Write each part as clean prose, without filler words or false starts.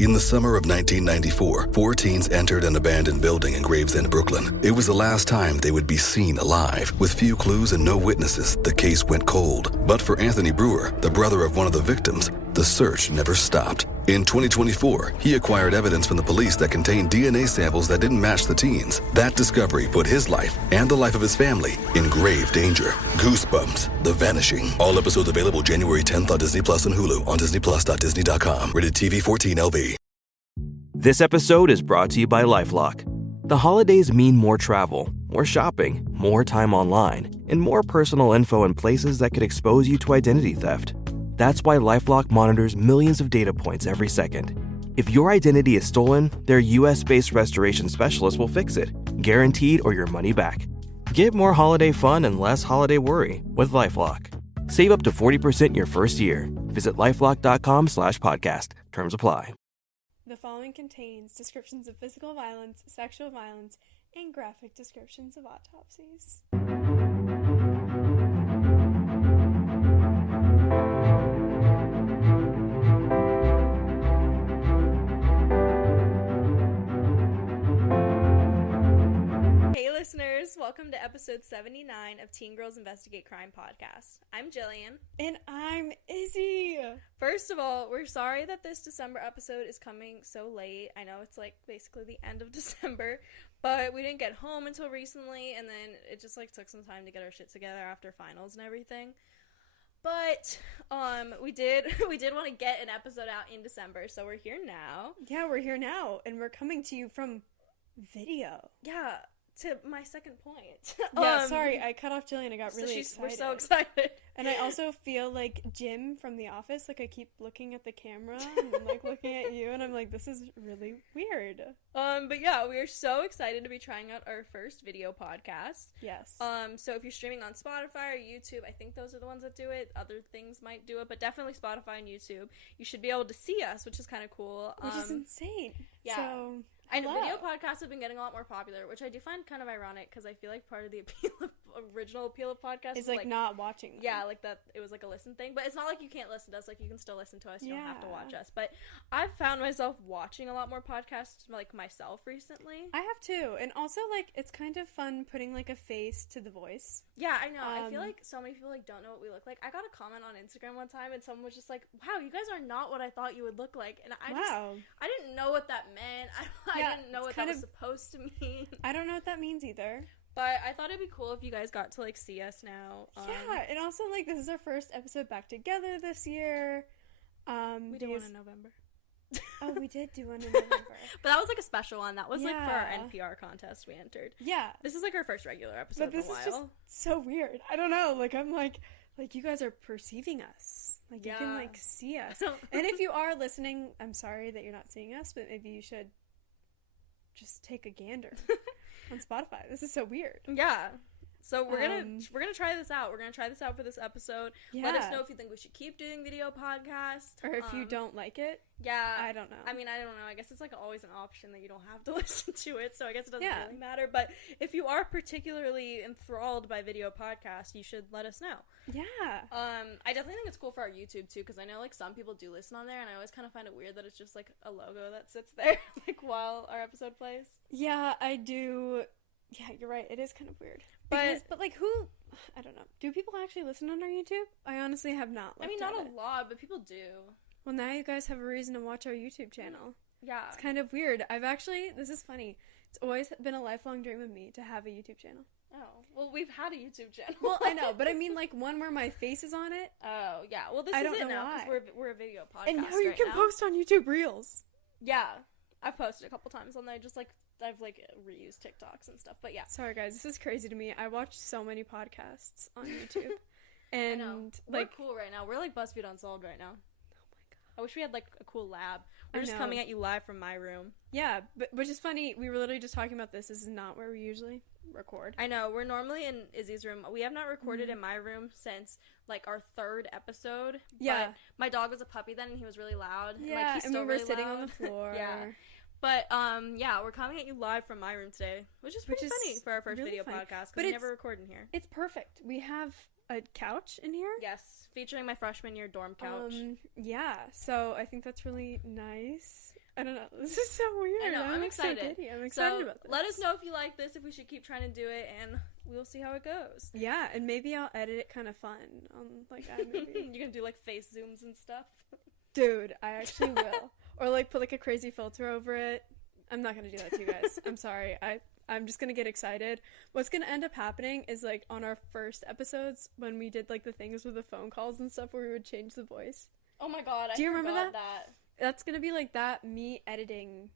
In the summer of 1994, 4 teens entered an abandoned building in Gravesend, Brooklyn. It was the last time they would be seen alive. With few clues and no witnesses, the case went cold. But for Anthony Brewer, the brother of one of the victims, the search never stopped. In 2024, he acquired evidence from the police that contained DNA samples that didn't match the teens. That discovery put his life and the life of his family in grave danger. Goosebumps, The Vanishing. All episodes available January 10th on Disney Plus and Hulu on disneyplus.disney.com. Rated TV 14 LV. This episode is brought to you by LifeLock. The holidays mean more travel, more shopping, more time online, and more personal info in places that could expose you to identity theft. That's why LifeLock monitors millions of data points every second. If your identity is stolen, their US-based restoration specialist will fix it, guaranteed or your money back. Get more holiday fun and less holiday worry with LifeLock. Save up to 40% your first year. Visit LifeLock.com/podcast. Terms apply. The following contains descriptions of physical violence, sexual violence, and graphic descriptions of autopsies. Hey listeners, welcome to episode 79 of Teen Girls Investigate Crime podcast. I'm Jillian. And I'm Izzy. First of all, we're sorry that this December episode is coming so late. I know it's like basically the end of December, but we didn't get home until recently, and then it just like took some time to get our shit together after finals and everything. But we did want to get an episode out in December, so we're here now. Yeah, we're here now, and we're coming to you from video. Yeah. To my second point. Yeah, sorry, I cut off Jillian. I got really excited. We're so excited. And I also feel like Jim from The Office. Like, I keep looking at the camera and I'm, like, looking at you, and I'm like, this is really weird. But yeah, we are so excited to be trying out our first video podcast. Yes. So if you're streaming on Spotify or YouTube, I think those are the ones that do it. Other things might do it, but definitely Spotify and YouTube. You should be able to see us, which is kind of cool. Which is insane. Yeah. So... And video podcasts have been getting a lot more popular, which I do find kind of ironic because I feel like part of the original appeal of podcasts is like not watching them. Yeah, like that it was like a listen thing, but it's not like you can't listen to us. Like you can still listen to us. You don't have to watch us. But I've found myself watching a lot more podcasts like myself recently. I have too, and also like it's kind of fun putting like a face to the voice. Yeah, I know. I feel like so many people like don't know what we look like. I got a comment on Instagram one time, and someone was just like, "Wow, you guys are not what I thought you would look like," and I didn't know what that meant. I didn't know what that was supposed to mean. I don't know what that means either. But I thought it'd be cool if you guys got to, like, see us now. Yeah, and also, like, this is our first episode back together this year. We did one in November. Oh, we did do one in November. But that was, like, a special one. That was, like, for our NPR contest we entered. Yeah. This is, like, our first regular episode in a while. But this is just so weird. I don't know. Like, I'm, like, you guys are perceiving us. Like, you can, like, see us. And if you are listening, I'm sorry that you're not seeing us, but maybe you should just take a gander on Spotify. This is so weird. Yeah. So we're gonna try this out. We're gonna try this out for this episode. Yeah. Let us know if you think we should keep doing video podcast, or if you don't like it. Yeah, I don't know. I mean, I don't know. I guess it's like always an option that you don't have to listen to it. So I guess it doesn't really matter. But if you are particularly enthralled by video podcasts, you should let us know. Yeah. I definitely think it's cool for our YouTube too, because I know like some people do listen on there, and I always kind of find it weird that it's just like a logo that sits there like while our episode plays. Yeah, I do. Yeah, you're right. It is kind of weird. But like, who... I don't know. Do people actually listen on our YouTube? I honestly have not looked at it. I mean, not a lot, but people do. Well, now you guys have a reason to watch our YouTube channel. Yeah. It's kind of weird. I've actually... This is funny. It's always been a lifelong dream of me to have a YouTube channel. Oh. Well, we've had a YouTube channel. Well, I know, but I mean, like, one where my face is on it. Oh, yeah. Well, this is it now, because we're a video podcast and now you can post on YouTube Reels. Yeah. I've posted a couple times on there, just, like... I've, like, reused TikToks and stuff, but yeah. Sorry, guys, this is crazy to me. I watch so many podcasts on YouTube, and, I know. Like... We're cool right now. We're, like, BuzzFeed Unsolved right now. Oh, my God. I wish we had, like, a cool lab. We're just coming at you live from my room. Yeah, but which is funny. We were literally just talking about this. This is not where we usually record. I know. We're normally in Izzy's room. We have not recorded in my room since, like, our third episode. Yeah. But my dog was a puppy then, and he was really loud. Yeah, and, like, he's still really sitting on the floor. Yeah. But, yeah, we're coming at you live from my room today, which is pretty funny for our first really video podcast, because we never record in here. It's perfect. We have a couch in here. Yes, featuring my freshman year dorm couch. Yeah, so I think that's really nice. I don't know. This is so weird. I know, I'm excited. So giddy. I'm excited about this. Let us know if you like this, if we should keep trying to do it, and we'll see how it goes. Yeah, and maybe I'll edit it kind of fun on, like, iMovie. You're gonna do, like, face zooms and stuff? Dude, I actually will. Or, like, put, like, a crazy filter over it. I'm not gonna do that to you guys. I'm sorry. I'm just gonna get excited. What's gonna end up happening is, like, on our first episodes, when we did, like, the things with the phone calls and stuff where we would change the voice. Oh my god, Do you remember forgot that? That's gonna be, like, that, me editing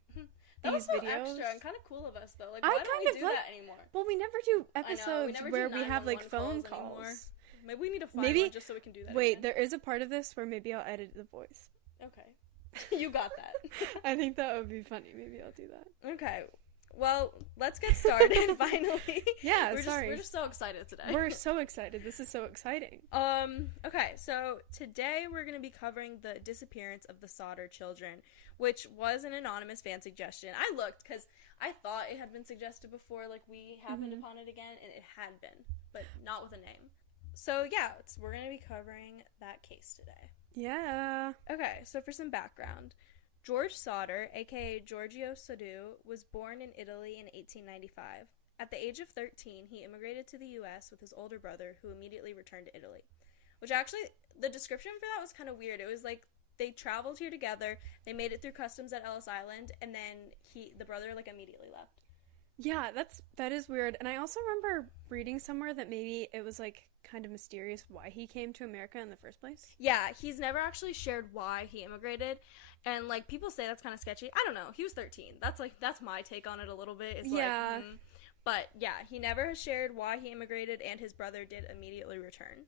That was these so videos. extra and kind of cool of us, though. Like, I why don't kind we of do like- that anymore? Well, we never do I know, episodes never do where we have, like, 911 phone calls anymore. calls. Maybe we need to find Maybe- one just so we can do that Wait, again. there is a part of this where maybe I'll edit the voice. Okay. You got that. I think that would be funny. Maybe I'll do that. Okay. Well, let's get started, finally. Yeah, We're just so excited today. We're so excited. This is so exciting. Okay, so today we're going to be covering the disappearance of the Sodder children, which was an anonymous fan suggestion. I looked because I thought it had been suggested before, like we happened upon it again, and it had been, but not with a name. So yeah, we're going to be covering that case today. Yeah. Okay, so for some background, George Sodder, aka Giorgio Soddu, was born in Italy in 1895. At the age of 13, he immigrated to the U.S. with his older brother, who immediately returned to Italy. Which actually, the description for that was kind of weird. It was like they traveled here together, they made it through customs at Ellis Island, and then the brother, like, immediately left. Yeah, that is weird. And I also remember reading somewhere that maybe it was, like, kind of mysterious why he came to America in the first place. Yeah, he's never actually shared why he immigrated. And, like, people say that's kind of sketchy. I don't know. He was 13. That's my take on it a little bit. It's yeah. Like, But, yeah, he never has shared why he immigrated, and his brother did immediately return.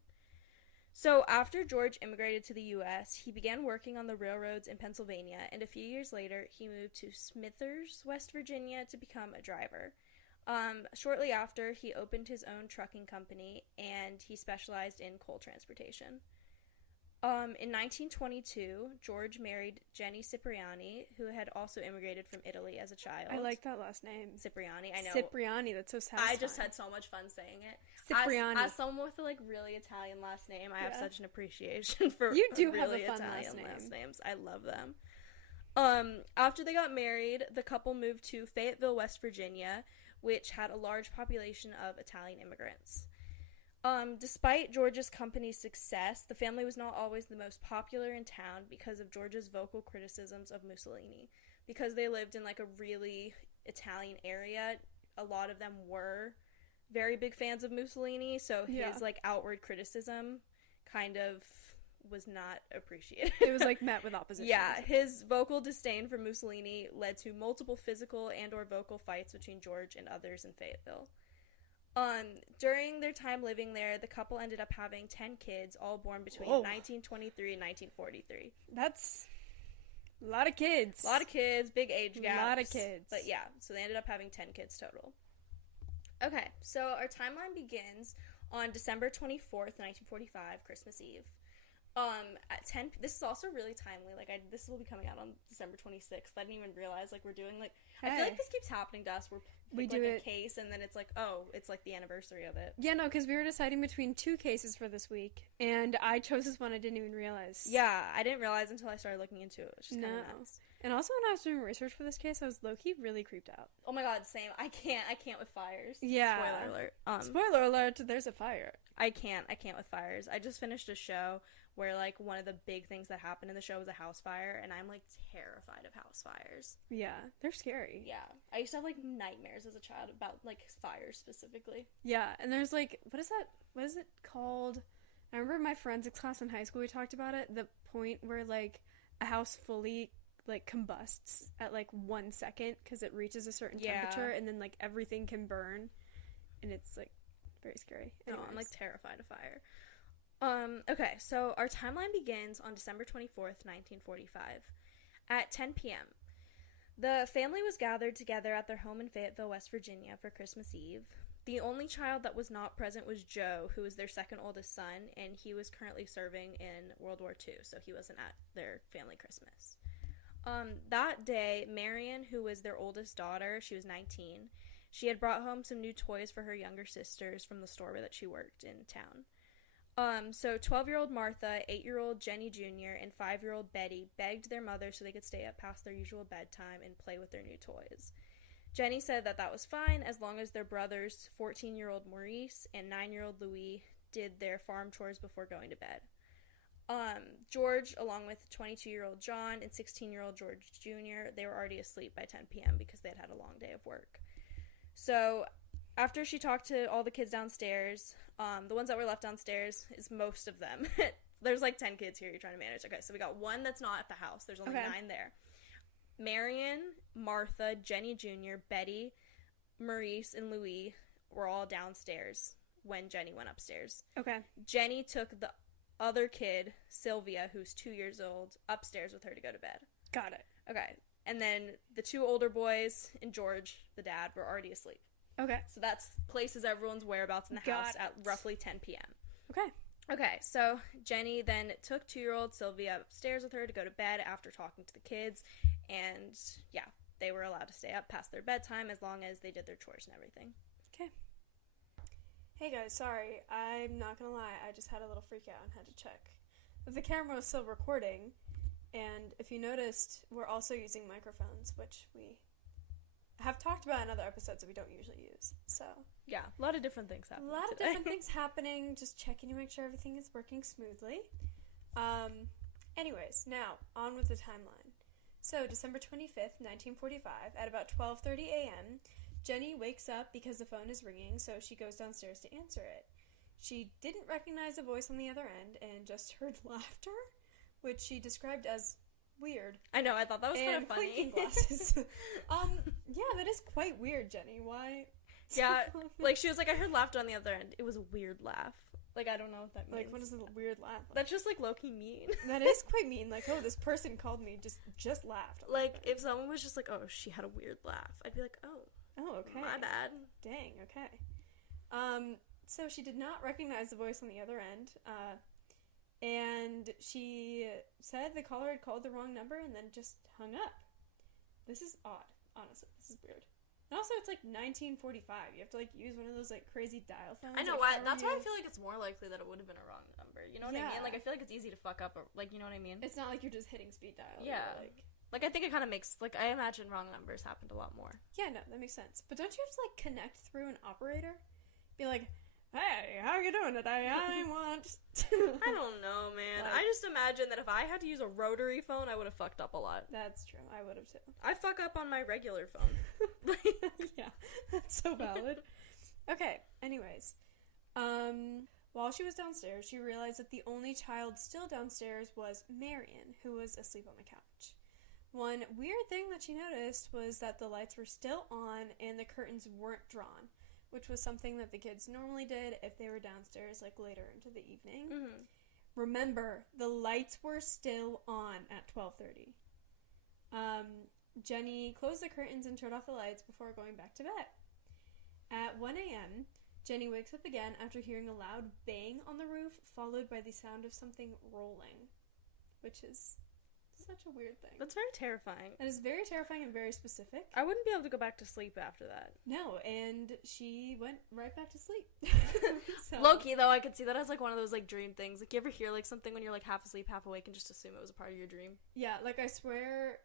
So, after George immigrated to the U.S., he began working on the railroads in Pennsylvania, and a few years later, he moved to Smithers, West Virginia, to become a driver. Shortly after, he opened his own trucking company, and he specialized in coal transportation. In 1922, George married Jenny Cipriani, who had also immigrated from Italy as a child. I like that last name. Cipriani, I know. Cipriani, that's so satisfying. I just had so much fun saying it. Cipriani. As someone with a, like, really Italian last name, I have such an appreciation for you do really have a fun Italian last name. names. I love them. After they got married, the couple moved to Fayetteville, West Virginia, which had a large population of Italian immigrants. Despite George's company's success, the family was not always the most popular in town because of George's vocal criticisms of Mussolini. Because they lived in, like, a really Italian area, a lot of them were very big fans of Mussolini, so his, like, outward criticism kind of was not appreciated. It was, like, met with opposition. Yeah, his vocal disdain for Mussolini led to multiple physical and or vocal fights between George and others in Fayetteville. During their time living there, the couple ended up having 10 kids, all born between 1923 and 1943. That's a lot of kids. A lot of kids, big age gaps. A lot of kids. But yeah, so they ended up having 10 kids total. Okay, so our timeline begins on December 24th, 1945, Christmas Eve. At 10, this is also really timely, like, this will be coming out on December 26th, I didn't even realize, like, we're doing, like, I feel like this keeps happening to us, we do, like, a case, and then it's like, oh, it's, like, the anniversary of it. Yeah, no, because we were deciding between two cases for this week, and I chose this one I didn't even realize. Yeah, I didn't realize until I started looking into it, which is kind of nuts. And also, when I was doing research for this case, I was low-key really creeped out. Oh my god, same. I can't with fires. Yeah. Spoiler alert. Spoiler alert, there's a fire. I can't with fires. I just finished a show where, like, one of the big things that happened in the show was a house fire, and I'm, like, terrified of house fires. Yeah, they're scary. Yeah. I used to have, like, nightmares as a child about, like, fires specifically. Yeah, and there's, like, what is it called? I remember my forensics class in high school, we talked about it, the point where, like, a house fully, like, combusts at, like, 1 second, because it reaches a certain temperature, and then, like, everything can burn, and it's, like, very scary. No, I'm, like, terrified of fire. Okay, so our timeline begins on December 24th, 1945, at 10 p.m. The family was gathered together at their home in Fayetteville, West Virginia for Christmas Eve. The only child that was not present was Joe, who was their second oldest son, and he was currently serving in World War II, so he wasn't at their family Christmas. That day, Marion, who was their oldest daughter, she was 19, she had brought home some new toys for her younger sisters from the store that she worked in town. So 12-year-old Martha, 8-year-old Jenny Jr., and 5-year-old Betty begged their mother so they could stay up past their usual bedtime and play with their new toys. Jenny said that that was fine as long as their brothers, 14-year-old Maurice and 9-year-old Louis, did their farm chores before going to bed. George, along with 22-year-old John and 16-year-old George Jr., they were already asleep by 10 p.m. because they had had a long day of work. So after she talked to all the kids downstairs, the ones that were left downstairs is most of them. There's like 10 kids here you're trying to manage. Okay, so we got one that's not at the house. There's only 9 there. Marion, Martha, Jenny Jr., Betty, Maurice, and Louis were all downstairs when Jenny went upstairs. Okay. Jenny took the other kid, Sylvia, who's 2 years old, upstairs with her to go to bed. Got it. Okay. And then the 2 older boys and George, the dad, were already asleep. Okay. So that's places everyone's whereabouts in the house at roughly 10 p.m. Okay. Okay, so Jenny then took 2-year-old Sylvia upstairs with her to go to bed after talking to the kids, and yeah, they were allowed to stay up past their bedtime as long as they did their chores and everything. Okay. Hey guys, sorry, I'm not gonna lie, I just had a little freak out and had to check that the camera was still recording, and if you noticed, we're also using microphones, which we have talked about in other episodes that we don't usually use, so... Yeah, a lot of different things happening. A lot of different things happening, just checking to make sure everything is working smoothly. Anyways, now, on with the timeline. So, December 25th, 1945, at about 12:30 a.m., Jenny wakes up because the phone is ringing, so she goes downstairs to answer it. She didn't recognize the voice on the other end and just heard laughter, which she described as weird. I know, I thought that was kind of funny. Clinking glasses. Yeah, that is quite weird, Jenny. Why? Yeah, like, she was like, I heard laughter on the other end. It was a weird laugh. Like, I don't know what that means. Like, what is a weird laugh? That's just, like, low-key mean. That is quite mean. Like, oh, this person called me, just laughed. Like, if someone was just like, oh, she had a weird laugh, I'd be like, oh. Oh, okay. My bad. Dang, okay. So she did not recognize the voice on the other end, and she said the caller had called the wrong number and then just hung up. This is odd, honestly. This is weird. And also, it's like 1945. You have to like use one of those like crazy dial phones. I know, like, that's why I feel like it's more likely that it would have been a wrong number. You know what I mean? Like, I feel like it's easy to fuck up, or like, you know what I mean? It's not like you're just hitting speed dial. Yeah. Like, I think it kind of makes, like, I imagine wrong numbers happened a lot more. Yeah, no, that makes sense. But don't you have to like connect through an operator? Be like, hey, how are you doing today? I want... I don't know, man. Like, I just imagine that if I had to use a rotary phone, I would have fucked up a lot. That's true. I would have too. I fuck up on my regular phone. Yeah, that's so valid. Okay, anyways. While she was downstairs, she realized that the only child still downstairs was Marion, who was asleep on the couch. One weird thing that she noticed was that the lights were still on and the curtains weren't drawn, which was something that the kids normally did if they were downstairs, like, later into the evening. Mm-hmm. Remember, the lights were still on at 12:30. Jenny closed the curtains and turned off the lights before going back to bed. At 1 a.m., Jenny wakes up again after hearing a loud bang on the roof, followed by the sound of something rolling, which is... such a weird thing. That's very terrifying. That is very terrifying and very specific. I wouldn't be able to go back to sleep after that. No, and she went right back to sleep. So. Low-key, though, I could see that as, like, one of those, like, dream things. Like, you ever hear, like, something when you're, like, half asleep, half awake, and just assume it was a part of your dream? Yeah, like, I swear,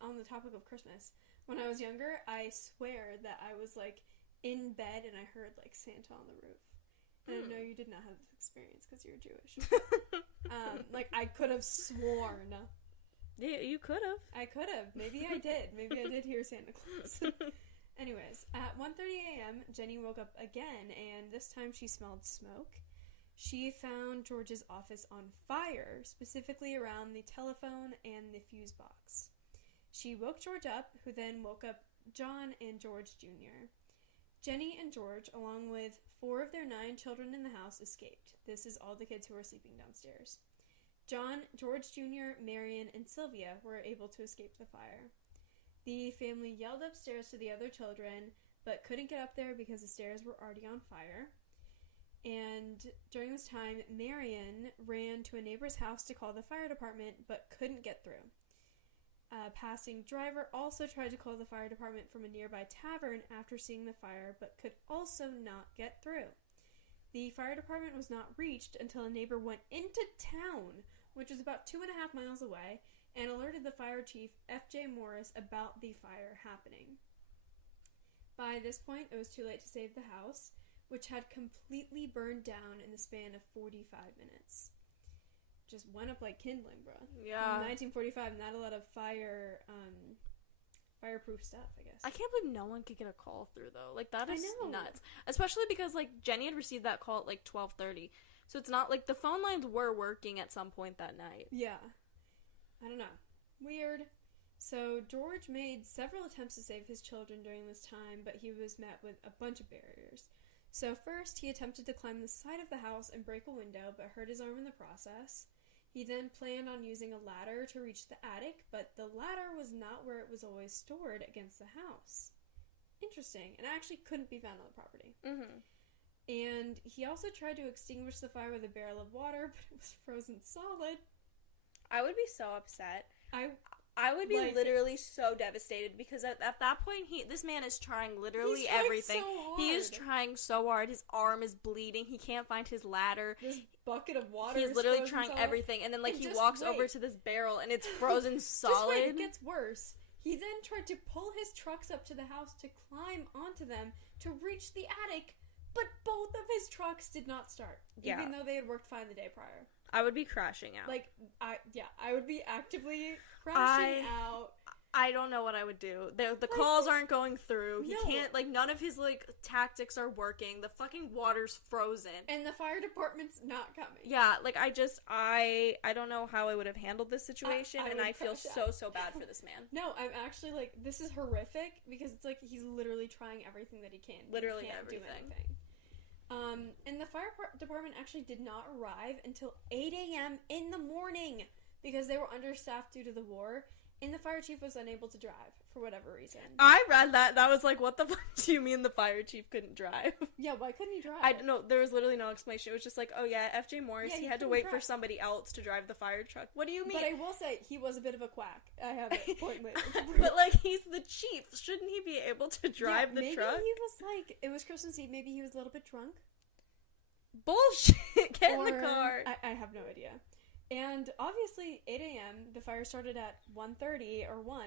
on the topic of Christmas, when I was younger, I swear that I was, like, in bed and I heard, like, Santa on the roof. And I know you did not have this experience because you're Jewish. Like, I could have sworn... Yeah, you could have. I could have. Maybe I did. Maybe I did hear Santa Claus. Anyways, at 1:30 a.m., Jenny woke up again, and this time she smelled smoke. She found George's office on fire, specifically around the telephone and the fuse box. She woke George up, who then woke up John and George Jr. Jenny and George, along with 4 of their 9 children in the house, escaped. This is all the kids who were sleeping downstairs. John, George Jr., Marion, and Sylvia were able to escape the fire. The family yelled upstairs to the other children, but couldn't get up there because the stairs were already on fire. And during this time, Marion ran to a neighbor's house to call the fire department, but couldn't get through. A passing driver also tried to call the fire department from a nearby tavern after seeing the fire, but could also not get through. the fire department was not reached until a neighbor went into town, which was about 2.5 miles away, and alerted the fire chief, F.J. Morris, about the fire happening. By this point, it was too late to save the house, which had completely burned down in the span of 45 minutes. Just went up like kindling, bro. Yeah. In 1945, not a lot of fireproof stuff, I guess. I can't believe no one could get a call through, though. Like, that is nuts. Especially because, like, Jenny had received that call at, like, 12:30. So it's not, like, the phone lines were working at some point that night. Yeah. I don't know. Weird. So George made several attempts to save his children during this time, but he was met with a bunch of barriers. So first, he attempted to climb the side of the house and break a window, but hurt his arm in the process. He then planned on using a ladder to reach the attic, but the ladder was not where it was always stored against the house. Interesting, and actually couldn't be found on the property. Mm-hmm. And he also tried to extinguish the fire with a barrel of water, but it was frozen solid. I would be so upset. I would be literally so devastated because at that point, this man is trying literally everything. So hard. He is trying so hard. His arm is bleeding. He can't find his ladder. This bucket of water. He's literally trying everything, and then he walks over to this barrel, and it's frozen solid. Just wait, it gets worse. He then tried to pull his trucks up to the house to climb onto them to reach the attic, but both of his trucks did not start, even though they had worked fine the day prior. I would be crashing out. I would be actively crashing out. I don't know what I would do. The calls aren't going through. He can't, none of his, tactics are working. The fucking water's frozen. And the fire department's not coming. Yeah, I don't know how I would have handled this situation, and I feel so bad for this man. No, I'm actually, this is horrific, because it's he's literally trying everything that he can. Literally he can't everything. Do anything. And the fire department actually did not arrive until 8 a.m. in the morning because they were understaffed due to the war, and the fire chief was unable to drive for whatever reason. I read that. That was what the fuck do you mean the fire chief couldn't drive? Yeah, why couldn't he drive? I don't know. There was literally no explanation. It was just oh yeah, F.J. Morris, he had to wait for somebody else to drive the fire truck. What do you mean? But I will say, he was a bit of a quack. I have a point later. But he's the chief. Shouldn't he be able to drive the truck? Maybe he was it was Christmas Eve, maybe he was a little bit drunk. Bullshit! Get in the car! I have no idea. And obviously, 8 a.m., the fire started at 1:30 or 1,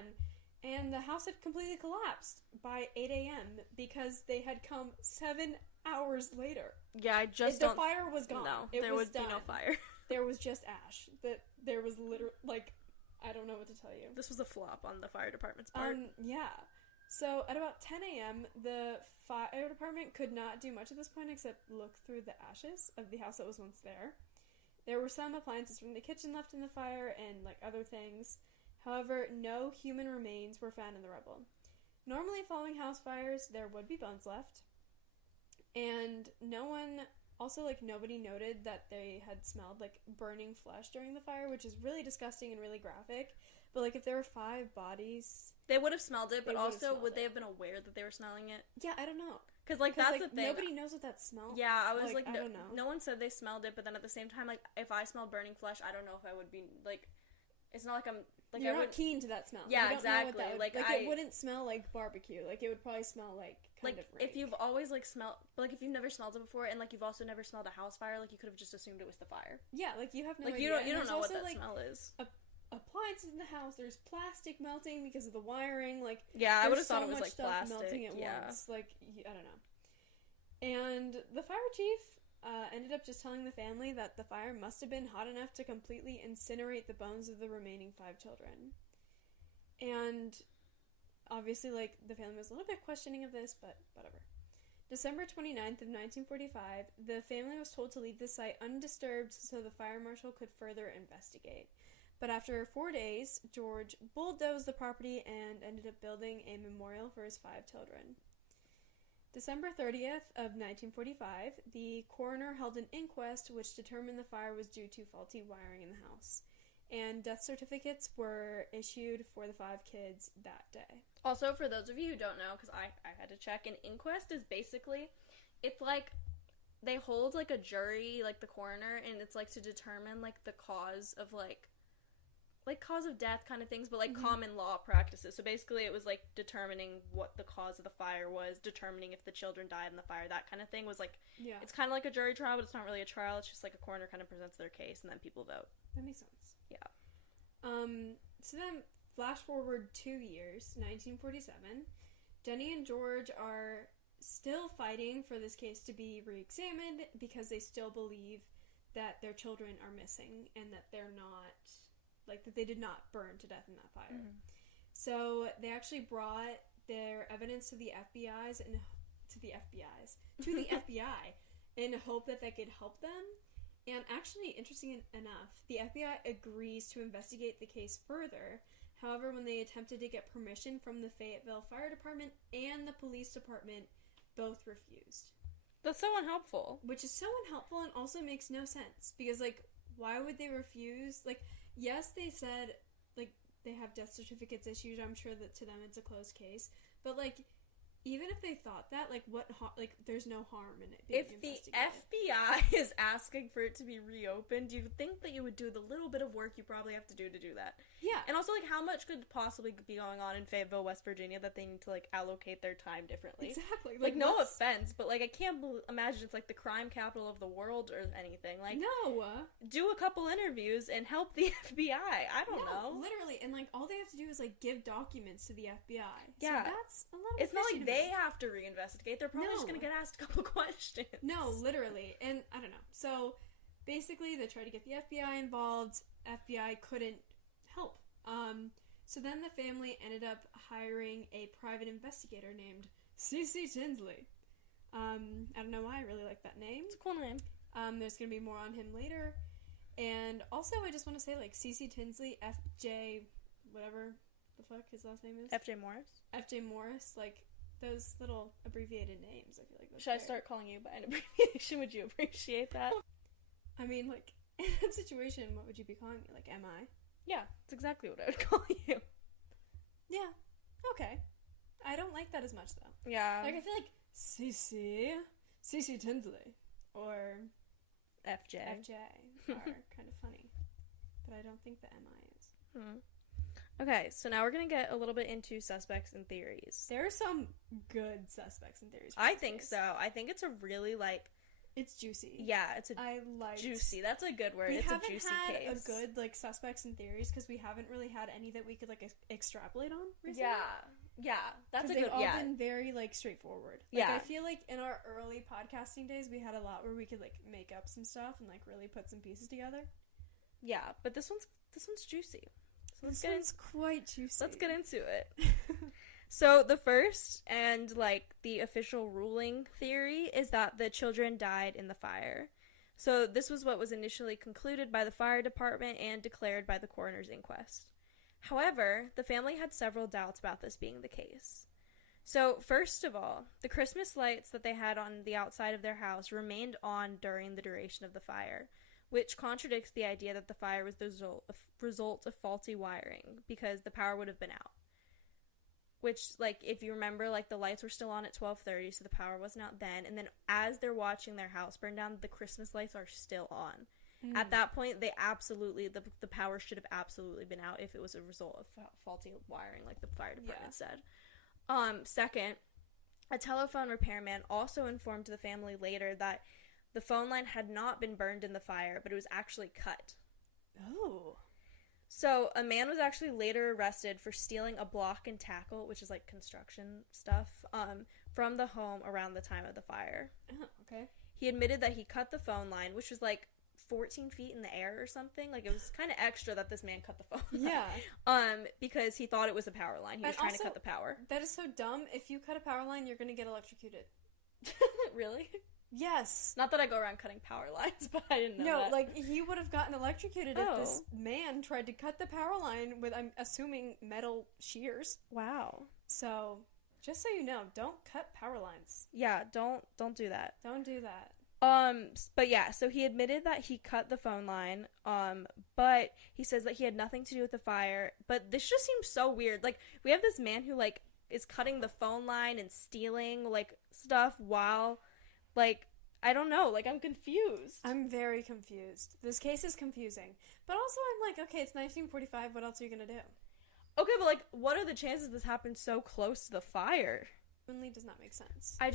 and the house had completely collapsed by 8 a.m. because they had come 7 hours later. Yeah, the fire was gone. No, there would be no fire. There was just ash. There was literally, I don't know what to tell you. This was a flop on the fire department's part. Yeah. So, at about 10 a.m., the fire department could not do much at this point except look through the ashes of the house that was once there. There were some appliances from the kitchen left in the fire and, other things. However, no human remains were found in the rubble. Normally, following house fires, there would be bones left. And nobody noted that they had smelled, burning flesh during the fire, which is really disgusting and really graphic. But, if there were 5 bodies... They would have smelled it, but also, would they have been aware that they were smelling it? Yeah, I don't know. Because, that's the thing. Nobody knows what that smells. Yeah, I was I don't know. No one said they smelled it, but then at the same time, if I smelled burning flesh, I don't know if I would be, it's not I'm... You're not keen to that smell. Yeah, exactly. It wouldn't smell like barbecue. It would probably smell kind of rank. If you've always, smelled... if you've never smelled it before, and, you've also never smelled a house fire, you could have just assumed it was the fire. Yeah, you have no idea. You don't know what that smell is. Appliances in the house, there's plastic melting because of the wiring, yeah, I would have thought it was stuff plastic melting at once, I don't know. And the fire chief ended up just telling the family that the fire must have been hot enough to completely incinerate the bones of the remaining 5 children. And obviously the family was a little bit questioning of this, but whatever. December 29th of 1945, the family was told to leave the site undisturbed so the fire marshal could further investigate. But after 4 days, George bulldozed the property and ended up building a memorial for his 5 children. December 30th of 1945, the coroner held an inquest which determined the fire was due to faulty wiring in the house. And death certificates were issued for the 5 kids that day. Also, for those of you who don't know, because I had to check, an inquest is basically, it's they hold, a jury, the coroner, and it's, to determine, the cause of, like cause of death kind of things, but like common law practices. So basically it was like determining what the cause of the fire was, determining if the children died in the fire, that kind of thing was like, it's kind of like a jury trial, but it's not really a trial. It's just like a coroner kind of presents their case and then people vote. That makes sense. Yeah. So then flash forward 2 years, 1947. Jenny and George are still fighting for this case to be re-examined because they still believe that their children are missing and that they're not, like, that they did not burn to death in that fire. So they actually brought their evidence to the FBI in hope that they could help them. And actually, interesting enough, the FBI agrees to investigate the case further. However, when they attempted to get permission from the Fayetteville Fire Department and the police department, both refused. That's so unhelpful. Which is so unhelpful and also makes no sense. Because, like, why would they refuse? Like, yes, they said, like, they have death certificates issued. I'm sure that to them it's a closed case. But, like, even if they thought that, like, there's no harm in it being investigated. If the FBI is asking for it to be reopened, do you think that you would do the little bit of work you probably have to do that? Yeah. And also, like, how much could possibly be going on in Fayetteville, West Virginia, that they need to, like, allocate their time differently? Exactly. Like, no offense, but, like, I can't imagine it's, like, the crime capital of the world or anything. Like, no. Do a couple interviews and help the FBI. I don't know. Literally. And, like, all they have to do is, like, give documents to the FBI. Yeah. So that's a little It's not like fishy to they me. have to reinvestigate. They're probably just gonna get asked a couple questions. No, literally. And, I don't know. So, basically, they tried to get the FBI involved. FBI couldn't help. So then the family ended up hiring a private investigator named C.C. Tinsley. I don't know why, I really like that name. It's a cool name. There's gonna be more on him later. And also, I just want to say, like, C.C. Tinsley, F.J. whatever the fuck his last name is. F.J. Morris? F.J. Morris, like, those little abbreviated names, I feel like that's Should I start calling you by an abbreviation? Would you appreciate that? I mean, like, in that situation, what would you be calling me? Like, M.I.? Yeah, that's exactly what I would call you. Yeah. Okay. I don't like that as much, though. Yeah. Like, I feel like C.C. Tinsley or F.J. are kind of funny. But I don't think the M.I. is. Okay, so now we're gonna get a little bit into suspects and theories. There are some good suspects and theories. I think so. I think it's a really, like... It's juicy. Yeah, it's juicy. That's a good word. It's a juicy case. We haven't had a good, like, suspects and theories because we haven't really had any that we could, like, extrapolate on recently. Yeah. That's a good... They've all been very, like, straightforward. Like, I feel like in our early podcasting days, we had a lot where we could, like, make up some stuff and, like, really put some pieces together. Yeah, but this one's juicy. So this one's quite juicy. Let's get into it. So the first and, like, the official ruling theory is that the children died in the fire. So this was what was initially concluded by the fire department and declared by the coroner's inquest. However, the family had several doubts about this being the case. So, first of all, the Christmas lights that they had on the outside of their house remained on during the duration of the fire, which contradicts the idea that the fire was the result of faulty wiring, because the power would have been out. Which, like, if you remember, like, the lights were still on at 12:30, so the power wasn't out then. And then as they're watching their house burn down, the Christmas lights are still on. At that point, they absolutely, the power should have absolutely been out if it was a result of faulty wiring, like the fire department said. Second, a telephone repairman also informed the family later that the phone line had not been burned in the fire, but it was actually cut. Oh. So, a man was actually later arrested for stealing a block and tackle, which is, like, construction stuff, from the home around the time of the fire. Oh, okay. He admitted that he cut the phone line, which was, like, 14 feet in the air or something. Like, it was kind of extra that this man cut the phone line. Yeah. Because he thought it was a power line. He was trying to cut the power. That is so dumb. If you cut a power line, you're going to get electrocuted. Really? Yes. Not that I go around cutting power lines, but I didn't know that. No, like, he would have gotten electrocuted if this man tried to cut the power line with, I'm assuming, metal shears. Wow. So, just so you know, don't cut power lines. Yeah, don't do that. Don't do that. But yeah, so he admitted that he cut the phone line, but he says that he had nothing to do with the fire. But this just seems so weird. Like, we have this man who, like, is cutting the phone line and stealing, like, stuff while... Like, I don't know. Like, I'm confused. I'm very confused. This case is confusing. But also, I'm like, okay, it's 1945. What else are you gonna do? Okay, but, like, what are the chances this happened so close to the fire? Only does not make sense. I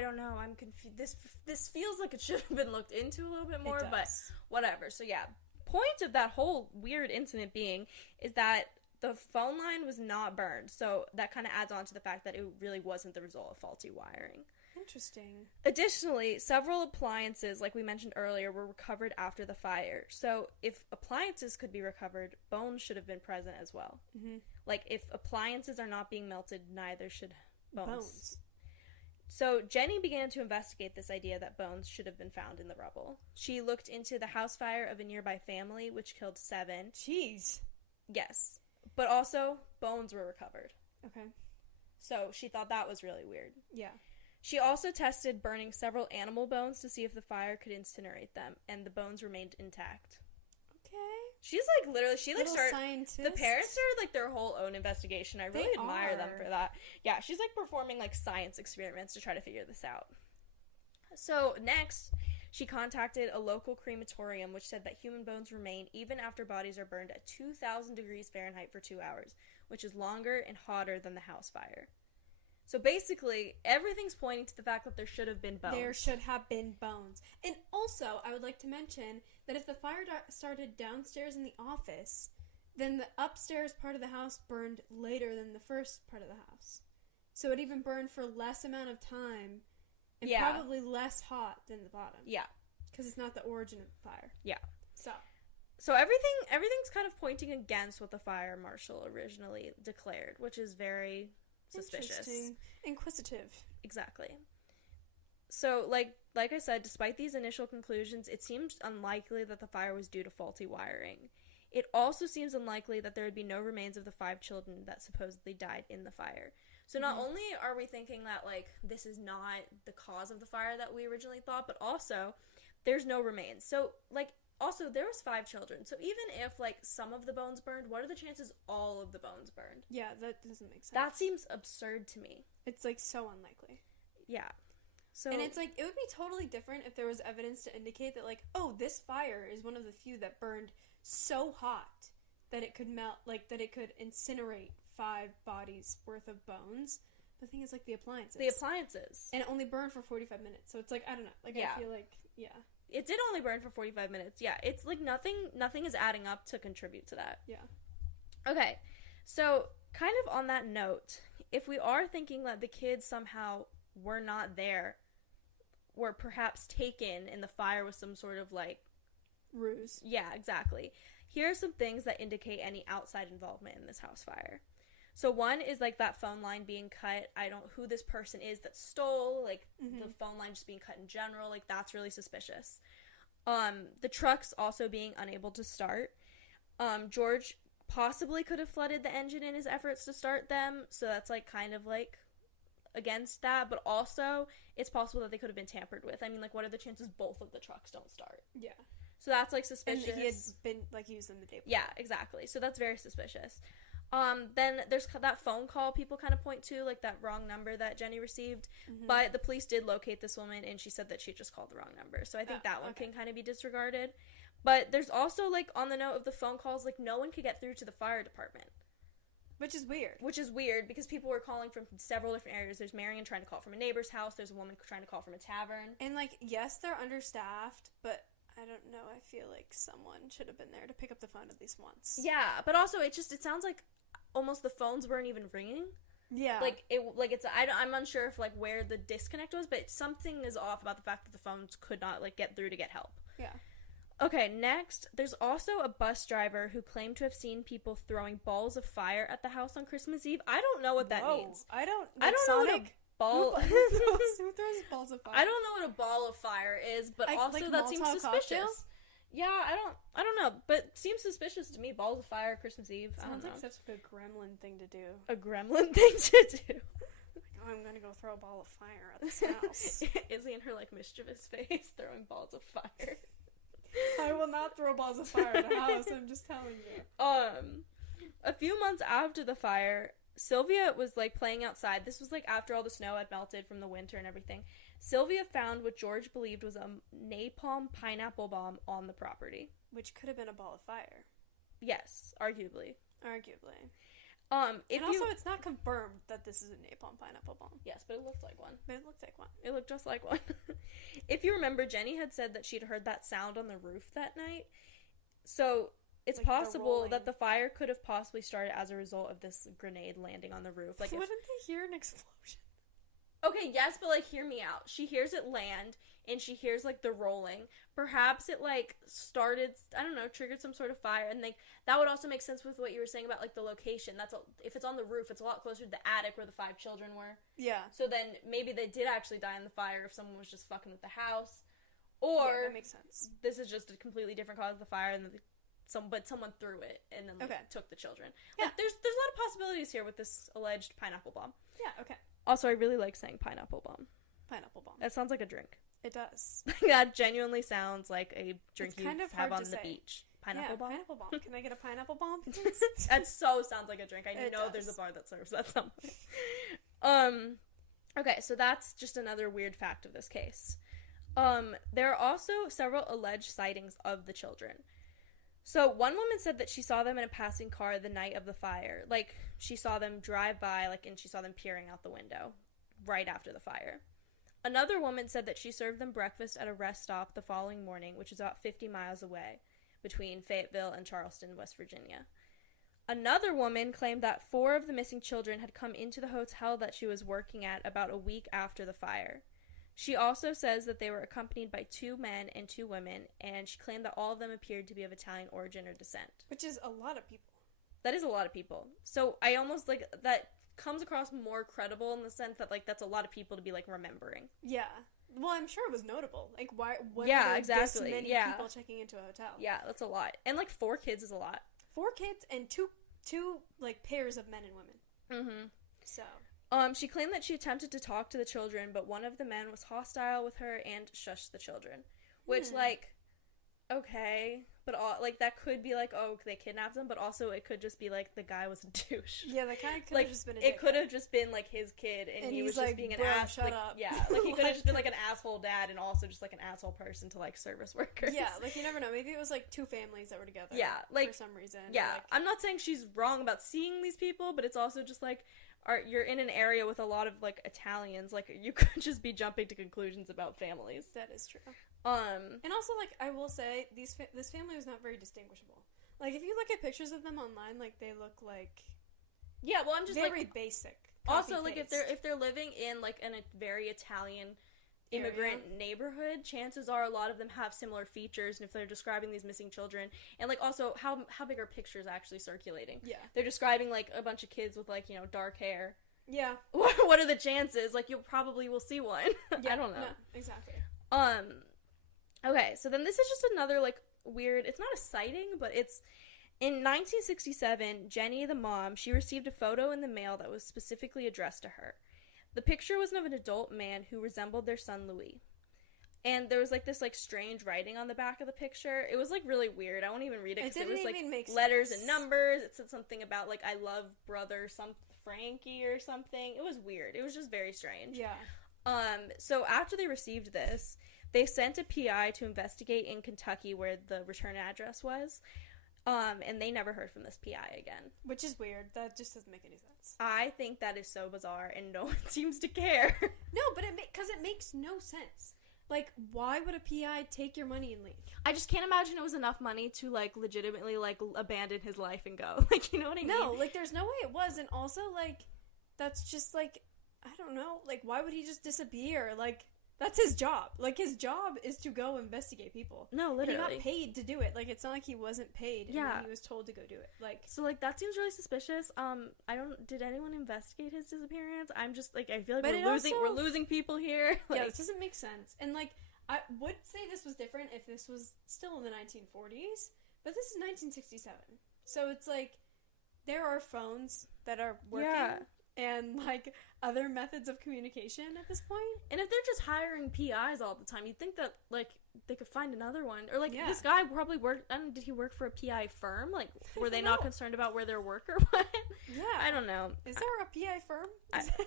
don't know. I'm confused. This feels like it should have been looked into a little bit more, but whatever. So, yeah. Point of that whole weird incident being is that the phone line was not burned. So, that kind of adds on to the fact that it really wasn't the result of faulty wiring. Interesting. Additionally, several appliances, like we mentioned earlier, were recovered after the fire. So, if appliances could be recovered, bones should have been present as well. Mm-hmm. Like, if appliances are not being melted, neither should bones. So, Jenny began to investigate this idea that bones should have been found in the rubble. She looked into the house fire of a nearby family, which killed 7. Jeez. Yes. But also, bones were recovered. Okay. So, she thought that was really weird. Yeah. She also tested burning several animal bones to see if the fire could incinerate them, and the bones remained intact. Okay. She's like literally, she like started. Scientist. The parents started like their whole own investigation. I really admire them for that. Yeah, she's like performing like science experiments to try to figure this out. So next, she contacted a local crematorium, which said that human bones remain even after bodies are burned at 2,000 degrees Fahrenheit for 2 hours, which is longer and hotter than the house fire. So basically, everything's pointing to the fact that there should have been bones. There should have been bones. And also, I would like to mention that if the fire started downstairs in the office, then the upstairs part of the house burned later than the first part of the house. So it even burned for less amount of time and probably less hot than the bottom. Yeah. Because it's not the origin of the fire. Yeah. So everything's kind of pointing against what the fire marshal originally declared, which is very suspicious. Interesting. Inquisitive. Exactly. So, like I said, despite these initial conclusions, it seems unlikely that the fire was due to faulty wiring. It also seems unlikely that there would be no remains of the 5 children that supposedly died in the fire. So not only are we thinking that, like, this is not the cause of the fire that we originally thought, but also, there's no remains. So, like, also, there was 5 children. So even if, like, some of the bones burned, what are the chances all of the bones burned? Yeah, that doesn't make sense. That seems absurd to me. It's, like, so unlikely. Yeah. So, and it's, like, it would be totally different if there was evidence to indicate that, like, oh, this fire is one of the few that burned so hot that it could melt, like, that it could incinerate 5 bodies worth of bones. The thing is, like, the appliances. And it only burned for 45 minutes. So it's, like, I don't know. Like, I feel like, It did only burn for 45 minutes. Yeah, it's like nothing is adding up to contribute to that. Yeah. Okay, so kind of on that note, if we are thinking that the kids somehow were not there, were perhaps taken in the fire with some sort of like ruse. Yeah, exactly. Here are some things that indicate any outside involvement in this house fire. So one is like that phone line being cut. I don't who this person is that stole, like the phone line just being cut in general, like that's really suspicious. The trucks also being unable to start. George possibly could have flooded the engine in his efforts to start them, so that's like kind of like against that, but also it's possible that they could have been tampered with. I mean, like, what are the chances both of the trucks don't start? Yeah. So that's like suspicious. And he had been like used them the day before. Yeah, exactly. So that's very suspicious. Then there's that phone call people kind of point to, like that wrong number that Jenny received. But the police did locate this woman, and she said that she just called the wrong number. So I think that one can kind of be disregarded. But there's also, like, on the note of the phone calls, like, no one could get through to the fire department. Which is weird. Which is weird, because people were calling from several different areas. There's Marion trying to call from a neighbor's house. There's a woman trying to call from a tavern. And, like, yes, they're understaffed, but I don't know. I feel like someone should have been there to pick up the phone at least once. Yeah, but also it sounds like almost the phones weren't even ringing. Yeah. I'm unsure if, like, where the disconnect was, but something is off about the fact that the phones could not, like, get through to get help. Yeah. Okay, next, there's also a bus driver who claimed to have seen people throwing balls of fire at the house on Christmas Eve. I don't know what that means. I don't know what a ball... Who throws balls of fire? I don't know what a ball of fire is, but also like that seems Molotov suspicious. cocktail? Yeah, I don't know, but seems suspicious to me. Balls of fire, Christmas Eve. Sounds like such a gremlin thing to do. A gremlin thing to do. Oh, I'm gonna go throw a ball of fire at this house. Izzy and her, like, mischievous face throwing balls of fire. I will not throw balls of fire at a house, I'm just telling you. A few months after the fire, Sylvia was, like, playing outside. This was, like, after all the snow had melted from the winter and everything. Sylvia found what George believed was a napalm pineapple bomb on the property. Which could have been a ball of fire. Yes, arguably. It's not confirmed that this is a napalm pineapple bomb. Yes, but it looked like one. It looked just like one. If you remember, Jenny had said that she'd heard that sound on the roof that night. So it's like possible that the fire could have possibly started as a result of this grenade landing on the roof. Like, wouldn't they hear an explosion? Okay, yes, but, like, hear me out. She hears it land, and she hears, like, the rolling. Perhaps it, like, started, I don't know, triggered some sort of fire, and, like, that would also make sense with what you were saying about, like, the location. If it's on the roof, it's a lot closer to the attic where the 5 children were. Yeah. So then maybe they did actually die in the fire if someone was just fucking with the house. Or yeah, that makes sense. This is just a completely different cause of the fire, and but someone threw it and then took the children. Yeah. Like, there's a lot of possibilities here with this alleged pineapple bomb. Yeah, okay. Also, I really like saying pineapple bomb. Pineapple bomb. That sounds like a drink. It does. That genuinely sounds like a drink you have on the beach. Pineapple bomb? Pineapple bomb. Can I get a pineapple bomb, please? That so sounds like a drink. I know there's a bar that serves that somewhere. Okay, so that's just another weird fact of this case. There are also several alleged sightings of the children. So one woman said that she saw them in a passing car the night of the fire. Like, she saw them drive by, like, and she saw them peering out the window right after the fire. Another woman said that she served them breakfast at a rest stop the following morning, which is about 50 miles away, between Fayetteville and Charleston, West Virginia. Another woman claimed that 4 of the missing children had come into the hotel that she was working at about a week after the fire. She also says that they were accompanied by 2 men and 2 women, and she claimed that all of them appeared to be of Italian origin or descent. Which is a lot of people. That is a lot of people. So I almost, like, that comes across more credible in the sense that, like, that's a lot of people to be, like, remembering. Yeah. Well, I'm sure it was notable. Like, why were exactly. this many people checking into a hotel? Yeah, that's a lot. And, like, 4 kids is a lot. 4 kids and two like, pairs of men and women. Mm-hmm. So... She claimed that she attempted to talk to the children, but one of the men was hostile with her and shushed the children. Which, like, okay, but, like, that could be, like, oh, they kidnapped them, but also it could just be, like, the guy was a douche. Yeah, that kind of could have just been a It could have just been, like, his kid, and he was just being an ass. Shut like, up. Yeah, like, he could have just been, like, an asshole dad and also just, like, an asshole person to, like, service workers. Yeah, like, you never know. Maybe it was, like, 2 families that were together. Yeah, like, for some reason. Yeah, like, I'm not saying she's wrong about seeing these people, but it's also just, like, you're in an area with a lot of, like, Italians, like, you could just be jumping to conclusions about families. That is true. And also, like, I will say, this family was not very distinguishable. Like, if you look at pictures of them online, like, they look like... Yeah, well, I'm just, very like... basic. Also, like, if they're living in, like, in a very Italian immigrant neighborhood, chances are a lot of them have similar features, and if they're describing these missing children, and, like, also, how big are pictures actually circulating? Yeah. They're describing, like, a bunch of kids with, like, you know, dark hair. Yeah. What are the chances? Like, you probably will see one. Yeah, I don't know. No, exactly. Okay, so then this is just another, like, weird, it's not a sighting, but it's, in 1967, Jenny, the mom, she received a photo in the mail that was specifically addressed to her. The picture was of an adult man who resembled their son Louis. And there was, like, this, like, strange writing on the back of the picture. It was, like, really weird. I won't even read it because it was, like, letters and numbers. It said something about, like, I love brother Frankie or something. It was weird. It was just very strange. Yeah. So after they received this, they sent a PI to investigate in Kentucky where the return address was. And they never heard from this PI again. Which is weird. That just doesn't make any sense. I think that is so bizarre, and no one seems to care. No, but because it makes no sense. Like, why would a PI take your money and leave? I just can't imagine it was enough money to, like, legitimately, like, abandon his life and go. Like, you know what I mean? No, like, there's no way it was, and also, like, that's just, like, I don't know. Like, why would he just disappear? Like... That's his job. Like, his job is to go investigate people. No, literally. And he got paid to do it. Like, it's not like he wasn't paid and then he was told to go do it. Like, so, like, that seems really suspicious. Did anyone investigate his disappearance? I'm just, like, I feel like we're losing people here. Like, yeah, this doesn't make sense. And, like, I would say this was different if this was still in the 1940s, but this is 1967. So it's, like, there are phones that are working. Yeah. and, like, other methods of communication at this point. And if they're just hiring PIs all the time, you'd think that, like, they could find another one. Or, like, Yeah. this guy probably worked, I don't know, did he work for a PI firm? Like, were they not concerned about where their work or what? Yeah. I don't know. Is there a PI firm? Is that a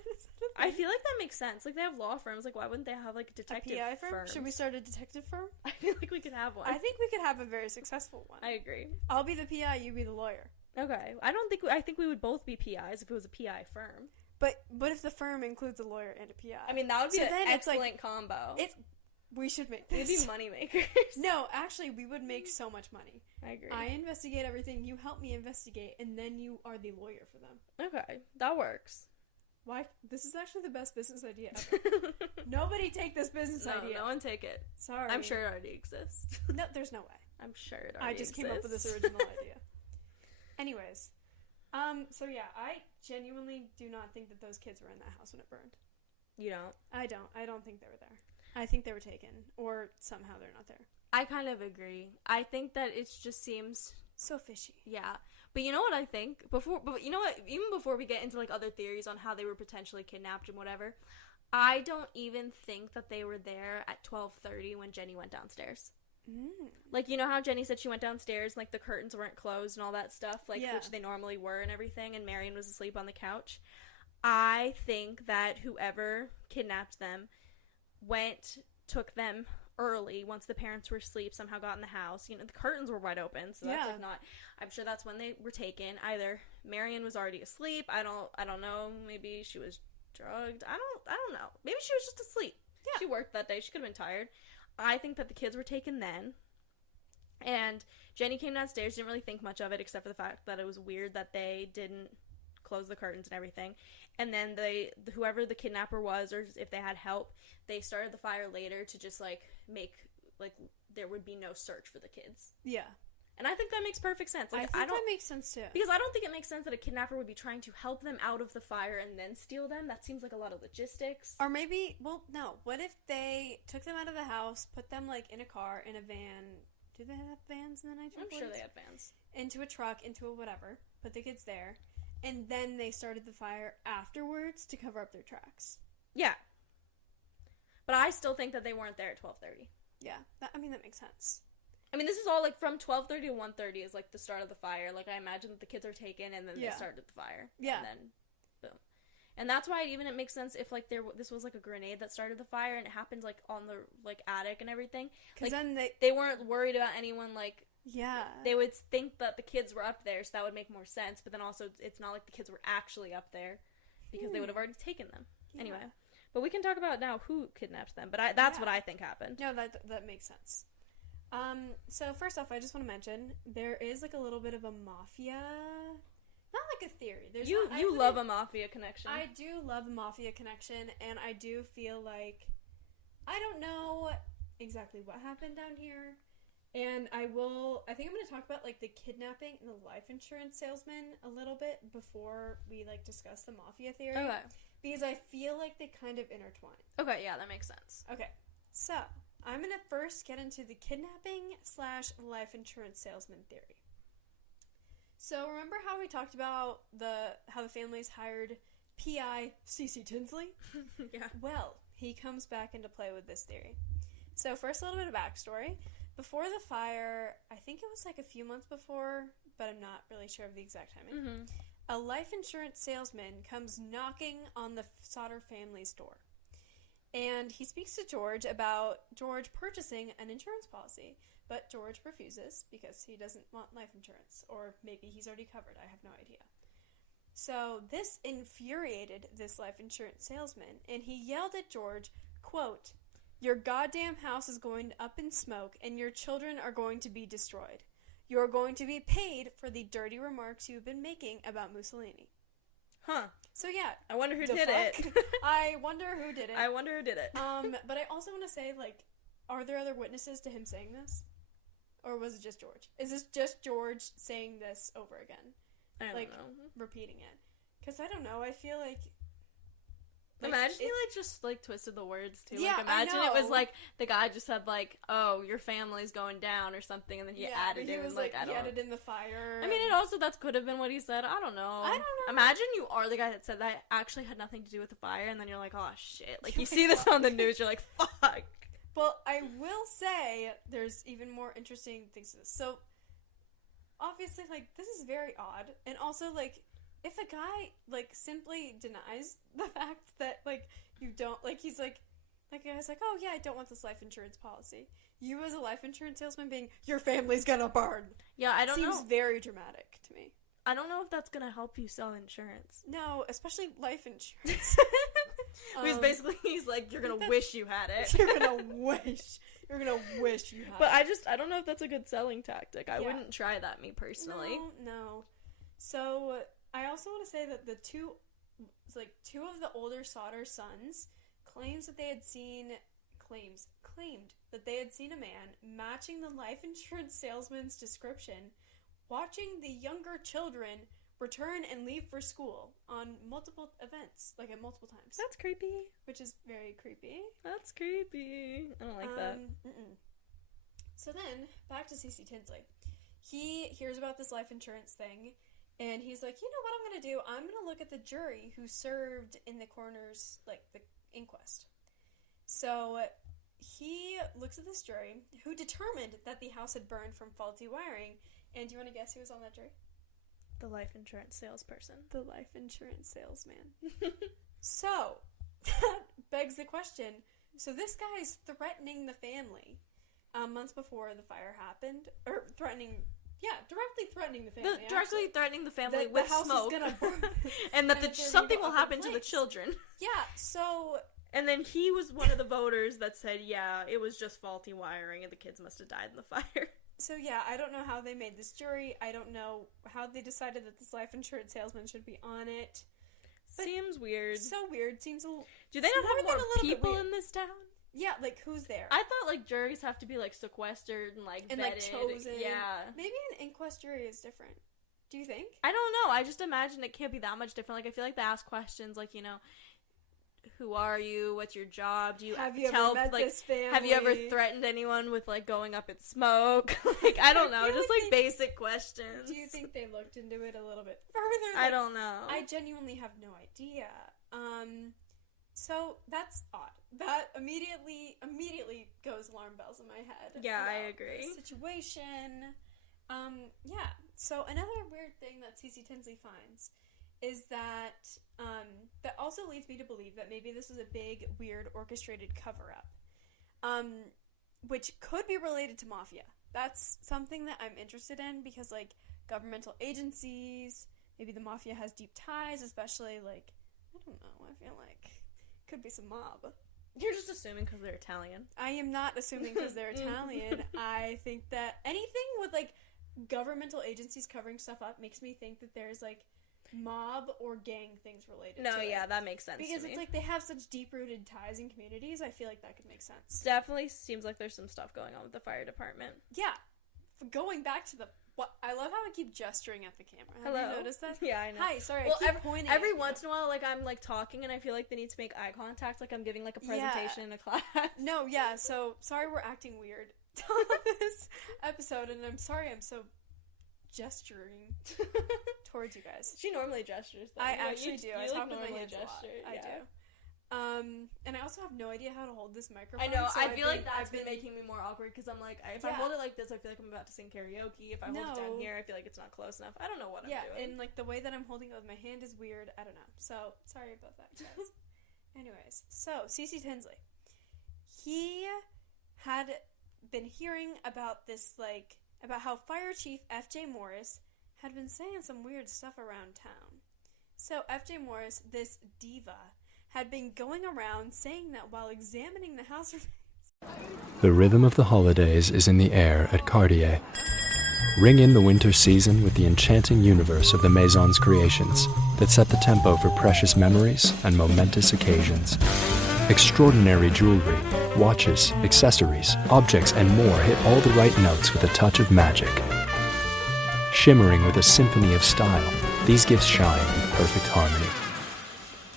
I thing? feel like that makes sense. Like, they have law firms. Like, why wouldn't they have, like, detective A PI firm? firms? Should we start a detective firm? I feel like we could have one. I think we could have a very successful one. I agree. I'll be the PI, you be the lawyer. Okay. I think we would both be PIs if it was a PI firm. But if the firm includes a lawyer and a PI? I mean, that would be So an then it's like- excellent combo. We should make We'd this. be moneymakers. No, actually, we would make so much money. I agree. I investigate everything, you help me investigate, and then you are the lawyer for them. Okay. That works. Why? This is actually the best business idea ever. Nobody take this business idea. No one take it. Sorry. I'm sure it already exists. No, there's no way. I'm sure it already I just exists. came up with this original idea. Anyways. So yeah, I genuinely do not think that those kids were in that house when it burned. You don't? I don't think they were there. I think they were taken, or somehow they're not there. I kind of agree. I think that it just seems... So fishy. Yeah. But you know what I think? But you know what? Even before we get into, like, other theories on how they were potentially kidnapped and whatever, I don't even think that they were there at 12:30 when Jenny went downstairs. Like, you know how Jenny said she went downstairs, like, the curtains weren't closed and all that stuff, like, Yeah. which they normally were and everything, and Marion was asleep on the couch? I think that whoever kidnapped them took them early once the parents were asleep, somehow got in the house. You know, the curtains were wide open, so that's, Yeah. like, not... I'm sure that's when they were taken. Either Marion was already asleep, I don't know, maybe she was drugged, I don't know. Maybe she was just asleep. Yeah. She worked that day, she could have been tired. I think that the kids were taken then, and Jenny came downstairs, didn't really think much of it, except for the fact that it was weird that they didn't close the curtains and everything. And then whoever the kidnapper was, or if they had help, they started the fire later to just, like, make, like, there would be no search for the kids. Yeah. And I think that makes perfect sense. Like, I think that makes sense too. Because I don't think it makes sense that a kidnapper would be trying to help them out of the fire and then steal them. That seems like a lot of logistics. Or maybe, well, no. What if they took them out of the house, put them, like, in a car, in a van? Do they have vans in the 1940s? I'm sure they had vans. Into a truck, into a whatever. Put the kids there. And then they started the fire afterwards to cover up their tracks. Yeah. But I still think that they weren't there at 12:30. Yeah. That makes sense. I mean, this is all, like, from 12:30 to 1:30 is, like, the start of the fire. Like, I imagine that the kids are taken, and then they started the fire. Yeah. And then, boom. And that's why it makes sense if, like, this was, like, a grenade that started the fire, and it happened, like, on the, like, attic and everything. Because like, then they weren't worried about anyone, like... Yeah. They would think that the kids were up there, so that would make more sense. But then also, it's not like the kids were actually up there, because they would have already taken them. Yeah. Anyway. But we can talk about now who kidnapped them. But that's what I think happened. No, that makes sense. So first off, I just want to mention there is, like, a little bit of a mafia, not like a theory. There's You love a mafia connection. I do love a mafia connection, and I do feel like I don't know exactly what happened down here, and I think I'm going to talk about, like, the kidnapping and the life insurance salesman a little bit before we, like, discuss the mafia theory. Okay. Because I feel like they kind of intertwine. Okay, yeah, that makes sense. Okay, so I'm going to first get into the kidnapping/life insurance salesman theory. So remember how we talked about how the families hired P.I. C.C. Tinsley? Yeah. Well, he comes back into play with this theory. So first, a little bit of backstory. Before the fire, I think it was like a few months before, but I'm not really sure of the exact timing, Mm-hmm. a life insurance salesman comes knocking on the Sodder family's door. And he speaks to George about George purchasing an insurance policy, but George refuses because he doesn't want life insurance, or maybe he's already covered, I have no idea. So this infuriated this life insurance salesman, and he yelled at George, quote, "Your goddamn house is going up in smoke, and your children are going to be destroyed. You're going to be paid for the dirty remarks you've been making about Mussolini." Huh. So yeah. I wonder who the did fuck? it. I wonder who did it. I wonder who did it. But I also want to say, like, are there other witnesses to him saying this? Or was it just George? Is this just George saying this over again? I don't like, know. repeating it? Because I don't know, I feel like... Imagine Imagine he, like, just, like, twisted the words, too. Yeah, like, imagine I know. it was, like, the guy just said, like, oh, your family's going down or something, and then he added it. Was, like, I don't he added in the fire. I mean, it also, that could have been what he said. I don't know. Imagine you are the guy that said that actually had nothing to do with the fire, and then you're like, oh, shit. Like, you see this on the news, you're like, fuck. Well, I will say there's even more interesting things to this. So, obviously, like, this is very odd. And also, like, if a guy, like, simply denies the fact that, like, you don't, like, he's like, the guy's like, oh, yeah, I don't want this life insurance policy. You as a life insurance salesman being, your family's gonna burn. Yeah, I don't know. Seems very dramatic to me. I don't know if that's gonna help you sell insurance. No, especially life insurance. He's like, you're gonna wish you had it. You're gonna wish you had it. But I don't know if that's a good selling tactic. I wouldn't try that, me personally. No. So, I also want to say that two of the older Sodder sons claimed that they had seen a man matching the life insurance salesman's description, watching the younger children return and leave for school on multiple events, like at multiple times. That's creepy. Which is very creepy. That's creepy. I don't like that. So then, back to CC Tinsley. He hears about this life insurance thing, and he's like, you know what I'm going to do? I'm going to look at the jury who served in the coroner's, like, the inquest. So he looks at this jury who determined that the house had burned from faulty wiring. And do you want to guess who was on that jury? The life insurance salesperson. The life insurance salesman. So, that begs the question. So this guy's threatening the family months before the fire happened. Or directly threatening the family. Directly threatening the family with the house smoke. Is gonna burn. And that something will happen to the children. Yeah, so... And then he was one of the voters that said, yeah, it was just faulty wiring and the kids must have died in the fire. So yeah, I don't know how they made this jury. I don't know how they decided that this life insurance salesman should be on it. But seems weird. So weird. Seems Do they not have more people in this town? Yeah, like, who's there? I thought, like, juries have to be, like, sequestered and, like, vetted. Like, chosen. Yeah. Maybe an inquest jury is different. Do you think? I don't know. I just imagine it can't be that much different. Like, I feel like they ask questions, like, you know, who are you? What's your job? Do you have you ever met this family? Have you ever threatened anyone with, like, going up in smoke? Like, I don't know. Just, like, basic questions. Do you think they looked into it a little bit further? I don't know. I genuinely have no idea. So that's odd. That immediately goes alarm bells in my head. Yeah, I agree. Situation. Yeah. So another weird thing that CC Tinsley finds is that that also leads me to believe that maybe this was a big, weird, orchestrated cover-up, which could be related to mafia. That's something that I'm interested in because, like, governmental agencies, maybe the mafia has deep ties, especially, like, I don't know, I feel like could be some mob. You're just assuming because they're Italian. I am not assuming because they're Italian. I think that anything with, like, governmental agencies covering stuff up makes me think that there's, like, mob or gang things related to it. Yeah, that makes sense because to me. It's like they have such deep-rooted ties in communities. I feel like that could make sense. Definitely seems like there's some stuff going on with the fire department. Yeah. Going back to I love how I keep gesturing at the camera. Have you noticed that? Yeah, I know. Hi, sorry, I keep pointing every once in a while, like, I'm, like, talking and I feel like they need to make eye contact, like I'm giving, like, a presentation in a class. No, yeah, so sorry we're acting weird on this episode, and I'm sorry I'm so gesturing towards you guys. She normally gestures, though. I actually do. I talk with my hands gesture. a lot. I do. And I also have no idea how to hold this microphone. I know. So I feel like that's been making me more awkward because I'm like, if I hold it like this, I feel like I'm about to sing karaoke. If I hold it down here, I feel like it's not close enough. I don't know what I'm doing. Yeah, and like the way that I'm holding it with my hand is weird. I don't know. So sorry about that, guys. Anyways, so CC Tinsley, he had been hearing about this, like, about how Fire Chief F.J. Morris had been saying some weird stuff around town. So F.J. Morris, this diva, had been going around saying that while examining the house remains. The rhythm of the holidays is in the air at Cartier. Ring in the winter season with the enchanting universe of the Maison's creations that set the tempo for precious memories and momentous occasions. Extraordinary jewelry, watches, accessories, objects, and more hit all the right notes with a touch of magic. Shimmering with a symphony of style, these gifts shine in perfect harmony.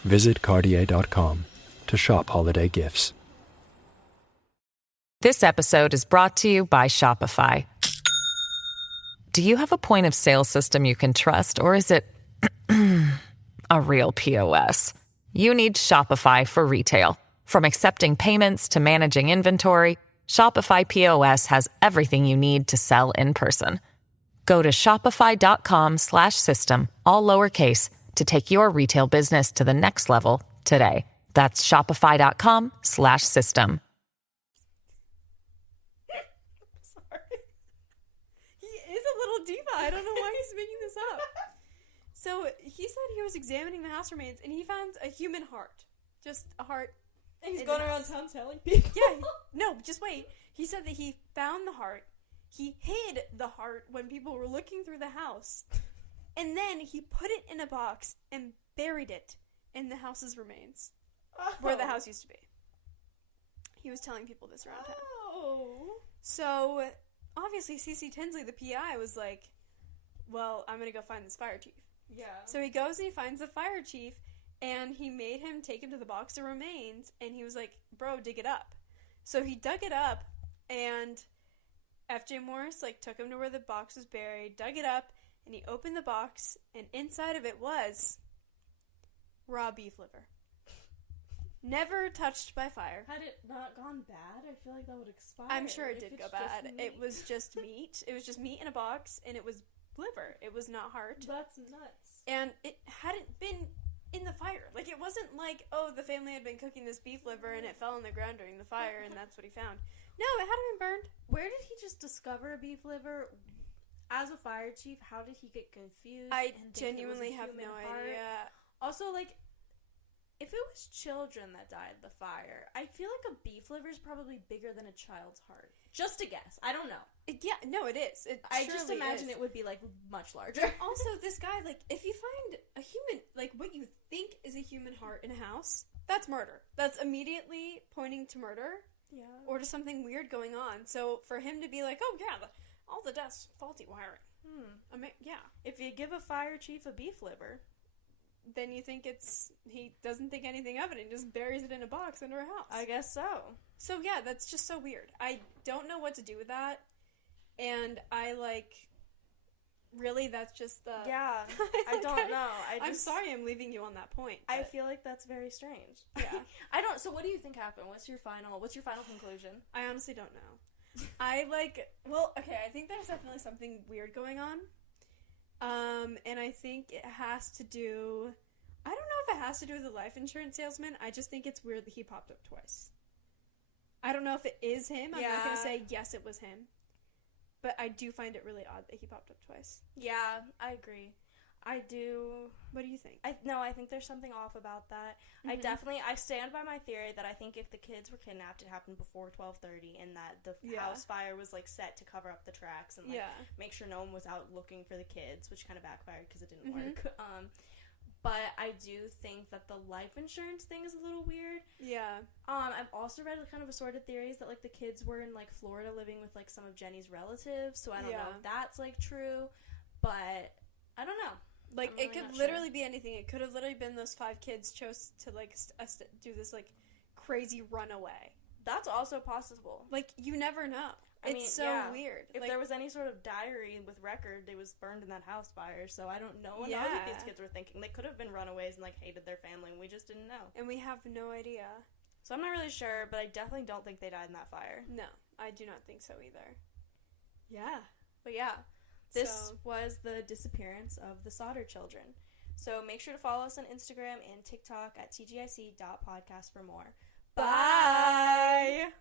Visit Cartier.com to shop holiday gifts. This episode is brought to you by Shopify. Do you have a point of sale system you can trust, or is it a real POS? You need Shopify for retail. From accepting payments to managing inventory, Shopify POS has everything you need to sell in person. Go to shopify.com/system, all lowercase, to take your retail business to the next level today. That's shopify.com/system. Sorry. He is a little diva. I don't know why he's making this up. So he said he was examining the house remains and he found a human heart. Just a heart. And he's going around town telling people. Yeah. No, just wait. He said that he found the heart. He hid the heart when people were looking through the house. And then he put it in a box and buried it in the house's remains. Where the house used to be. He was telling people this around town. Oh. So, obviously, C.C. Tinsley, the P.I., was like, well, I'm going to go find this fire chief. Yeah. So he goes and he finds the fire chief, and he made him take him to the box of remains, and he was like, bro, dig it up. So he dug it up, and F.J. Morris, like, took him to where the box was buried, dug it up, and he opened the box, and inside of it was raw beef liver. Never touched by fire. Had it not gone bad, I feel like that would expire. I'm sure it did if go it's bad. just It was just meat. It was just meat in a box, and it was liver. It was not heart. That's nuts. And it hadn't been in the fire. Like, it wasn't like, oh, the family had been cooking this beef liver and it fell on the ground during the fire and that's what he found. No, it hadn't been burned. Where did he just discover a beef liver? As a fire chief, how did he get confused? I and think it was a genuinely have human no heart? idea. Also, like, if it was children that died in the fire, I feel like a beef liver is probably bigger than a child's heart. Just a guess. I don't know. Yeah, no, it is. I just surely imagine is. it would be, like, much larger. Also, this guy, like, if you find a human, like, what you think is a human heart in a house, that's murder. That's immediately pointing to murder. Yeah. Or to something weird going on. So, for him to be like, oh, yeah, all the deaths, faulty wiring. Yeah. If you give a fire chief a beef liver, then you think he doesn't think anything of it and just buries it in a box under a house. I guess so. So, yeah, that's just so weird. I don't know what to do with that. And I, really, that's just the... Yeah, I don't know. I'm sorry I'm leaving you on that point. I feel like that's very strange. Yeah. So what do you think happened? What's your final conclusion? I honestly don't know. I think there's definitely something weird going on. And I think it has to do... I don't know if it has to do with the life insurance salesman. I just think it's weird that he popped up twice. I don't know if it is him. I'm not going to say yes, it was him. But I do find it really odd that he popped up twice. Yeah, I agree. I do. What do you think? I think there's something off about that. Mm-hmm. I stand by my theory that I think if the kids were kidnapped, it happened before 12:30, and that the house fire was like set to cover up the tracks and make sure no one was out looking for the kids, which kind of backfired because it didn't work. But I do think that the life insurance thing is a little weird. Yeah. I've also read kind of assorted theories that like the kids were in like Florida living with like some of Jenny's relatives, so I don't know if that's like true, but I don't know. Like, really it could literally be anything. It could have literally been those 5 kids chose to, like, do this, like, crazy runaway. That's also possible. Like, you never know. It's so weird. If there was any sort of diary with record, it was burned in that house fire, so I don't know. Yeah. What these kids were thinking. They could have been runaways and, like, hated their family, and we just didn't know. And we have no idea. So I'm not really sure, but I definitely don't think they died in that fire. No, I do not think so either. Yeah. But yeah. This was the disappearance of the Sodder children. So make sure to follow us on Instagram and TikTok at tgic.podcast for more. Bye!